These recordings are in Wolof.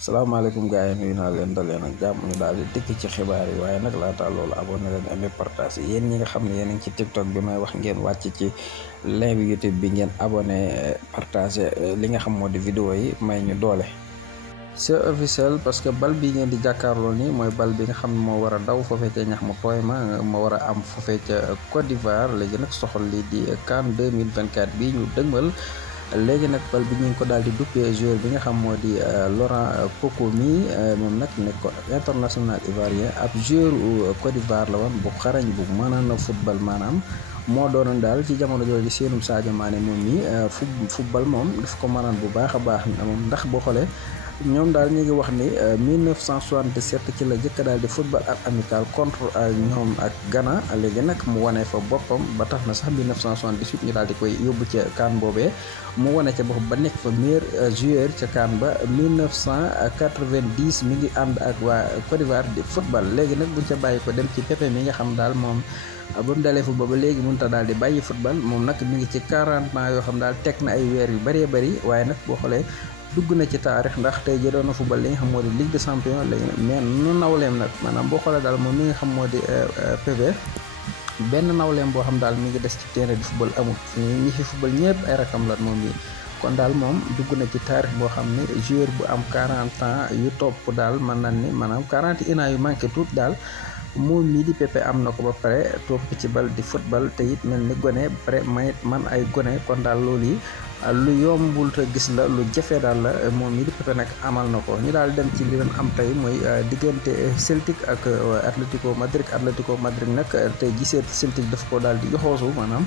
salaamaaleykum gars yi nuyu naa leen daleen ak jàmm ñu daal di dikk ci xibaar yi waaye nag laata loolu abonné leen aimé partage yéen ñi nga xam ne yéen a ngi ci TikTok bi may wax ngeen wàcc ci lien bi YouTube bi ngeen abonné partagé li nga xam moo di vidéo yi may ñu doole. C'est officiel parce que bal bi ngeen di jàkkaarloo nii mooy bal bi nga xam ne moo war a daw foofee ca ñax mu tooy ma moo war a am foofee ca Côte d'Ivoire léegi nag soxal lii di CAN 2024 bii ñu dëgmal. léegi nag bal bi ñu ngi ko daal di duppee joueur bi nga xam moo di Laurent Kokomi moom nag nekk international ivoirien ab joueur Côte d'Ivoire la woon bu xarañ bu mënoon a football maanaam moo doonoon daal ci jamono jooju seenum Sadio Mané moom mi football moom daf ko mënaan bu baax a baax moom ndax boo xoolee ñoom daal ñu ngi wax ni 1977 ci la jëkk daal di football ak amical contre ñoom ak Ghana léegi nag mu wane fa boppam ba tax na sax 1978 ñu daal di koy yóbbu ca CAN boobee mu wane ca bopp ba nekk fa meilleur joueur ca CAN ba 1990 mi ngi ànd ak waa Côte d'Ivoire di football léegi nag buñ ca bàyyi ko dem ci Pepe mi nga xam daal moom ba mu dalee football ba léegi mënut a daal di bàyyi football moom nag mi ngi ci 40 ans yoo xam daal teg na ay weer yu bëree bëri waaye nag boo xoolee dugg na ci taarix ndax tey jii doon na football li nga xam moo di Ligue des Champions léegi mais nu nawleem nag maanaam boo xoolee daal moom mi nga xam moo di PV benn nawleem boo xam daal mi ngi des ci terrain di football amul ñi fi football ñëpp ay rakam la moom yi kon daal moom dugg na ci taarix boo xam ni joueur bu am 40 ans yu topp daal mën nañ ni maanaam 41 ans yu manqué tuut daal moom mii di Pepe am na ko ba pare topp ci bal di football te it mel ni gone ba pare man ay gone kon daal loolu yi lu yombul te gis la lu jafe daal la moom mii di Pepe nag amal na ko ñu daal dem ci li leen am tey mooy diggante Celtic ak Atlético Madrid nag tey gisee Celtic daf ko daal di yoxoosu maanaam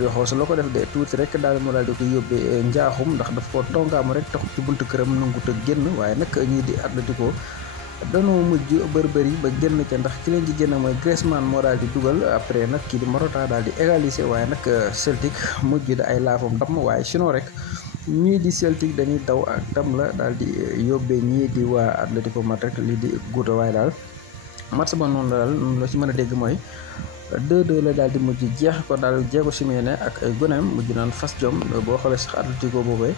yoxoosu la ko def de tuuti rek daal mu daal di ko yóbbee njaaxum ndax daf ko tongaamu rek taxut ci buntu këram nangu te génn waaye nag ñii di Atlético danoo mujj bëri ba génn ca ndax ki leen di génn mooy Griezmann moo daal di dugal après nag kii di Morata daal di égaliser waaye nag Celtic mujj da ay laafam ndam waaye sinon rek ñii di Celtic dañuy daw ak ndam la daal di yóbbee ñii di waa Atlético Madrid lii di guuta waaye daal match ba noonu daal la ci mën a dégg mooy 2-2 la daal di mujj jeex ko daal Diego Simeone ak ay goneem mujj naan fas jom boo xoolee sax Atlético boobee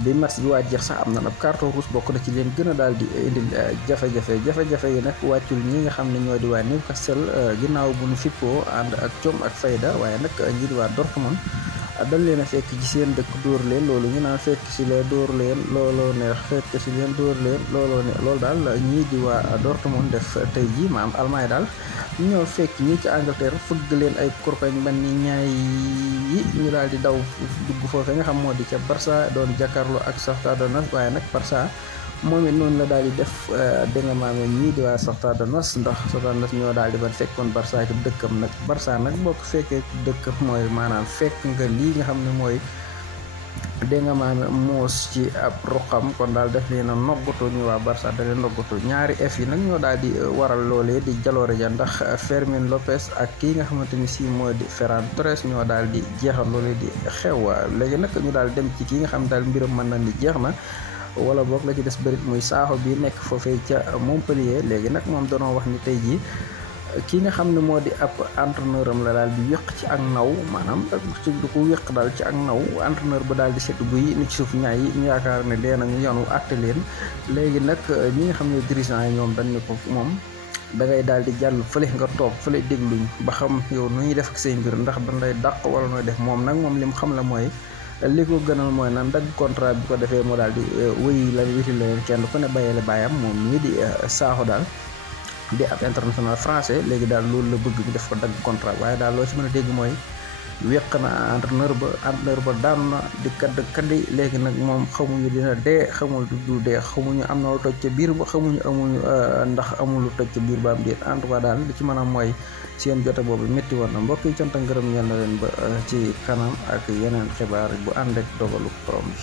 bi match bi waa jeex sax am na ab carton rouge bokk na ci leen gën a daal di indil jafe-jafe yi nag wàccul ñi nga xam ne ñoo di waa Newcastle ginnaaw bu ñu fippoo ànd ak jom ak fayda waaye nag ñi di waa Dortmund dal leen a fekk ci seen dëkk dóor leen loolu ñu naan fekk si leen dóor leen looloo neex fekk si leen dóor leen looloo neex loolu daal ñii di waa Dortmund def tey ji maanaam Allemagne daal ñoo fekk ñii ci Angleterre fëgg leen ay kurpañ ban ni ñaay yi ñu daal di daw dugg foofee nga xam moo di ca Barça doon jàkkaarloo ak Shakhtar Donetsk waaye nag Barça moom it noonu la daal di def dégg nga maame ñii di waa Shakhtar Donetsk ndax Shakhtar Donetsk ñoo daal di ban fekkoon Barça ci dëkkam nag Barça nag boo ko fekkee dëkkam mooy maanaam fekk nga lii nga xam ne mooy dégg nga maame moos ci ab ruqam kon daal def leen a noggatu ñu waa Barça da leen noggatu ñaari F yi nag ñoo daal di waral loolee di jaloore ja ndax Fermin Lopez ak kii nga xamante ni si moo di Ferran Torres ñoo daal di jeexal loolee di xew léegi nag ñu daal dem ci kii nga xam daal mbiram mën na ni jeex na wala boog la ci des bërit muy saaxo bi nekk foofee ca Montpellier léegi nag moom danoo wax ni tey jii kii nga xam ne moo di ab entraîneur am la daal di wéq ci ak naw maanaam ci du ko wéq daal ci ak naw entraîneur ba daal di setu guy ni ci suuf ñaay yi ñu yaakaar ne dee nañu yanu àtte leen léegi nag ñi nga xam ne dirigeant yi ñoom dañ ne ko moom da ngay daal di jàll fële nga toog fële dégluñ ba xam yow nu ñuy def ak say mbir ndax dañ lay dàq wala nooy def moom nag moom li mu xam la mooy li ko gënal mooy nan dagg contrat bi ko defee moo daal di wëyi la witi la leen kenn ku ne bàyyele bàyyam moom ñii di saaxo daal di ab international français léegi daal loolu la bëgg ñu def ko dagg contrat waaye daal loo ci mën a dégg mooy wéq na entraîneur ba daanu na di kaddi léegi nag moom xamuñu dina dee xamul du dee xamuñu am na lu toj ca biir ba xamuñu amuñu ndax amul lu toj ca biir ba am déet en tout cas daal li ci mën a mooy seen jote boobu métti woon na mbokk yi cant ak ngërëm ñeel na leen ba ci kanam ak yeneen xibaar bu ànd ak dogalu borom bi